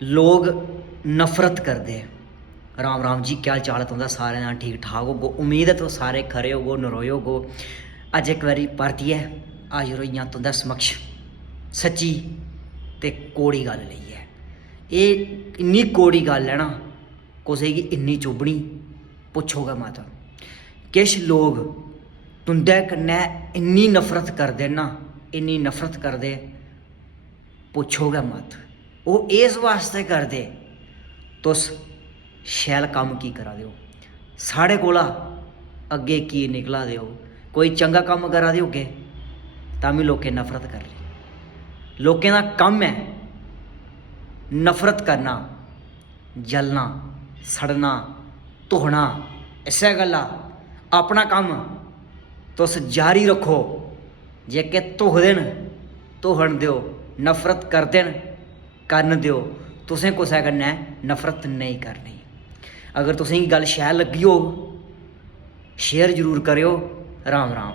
लोग नफरत करते। राम राम जी, क्या चाल तुंदा सारे नाल ठीक ठाक होगो। उम्मीद है तुस सारे खरे होगो, नरोए होगो। अज एक बारी परतियै हाजिर होई आं तुंदे समक्ष सच्ची ते कोड़ी गल लेइयै। एह् इन्नी कोड़ी गल है ना, कुसै गी इन्नी चुभनी पुच्छो गै मत। किश लोग तुंदे कन्नै इन्नी नफरत करदे ना, इन्नी नफरत करदे पुच्छो गै मत। ओह् इस वास्ते करदे तुस शैल कम्म की करा दे हो, साढ़े कोला अग्गे की निकला दे हो। कोई चंगा कम्म करा दे होगे तां बी लोकें नफरत कर ली। लोकें दा कम्म है नफरत करना, जलना, सड़ना, धोना। इस्सै गल्ला अपना कम्म तुस जारी रखो। जेह्के धोखदे न धोखन देओ, नफरत करदे न करन देओ। तुसें कुसै कन्नै नफरत नहीं करनी। अगर तुसें गी गल शैल लग्गी होग शेयर जरूर करेओ। राम राम।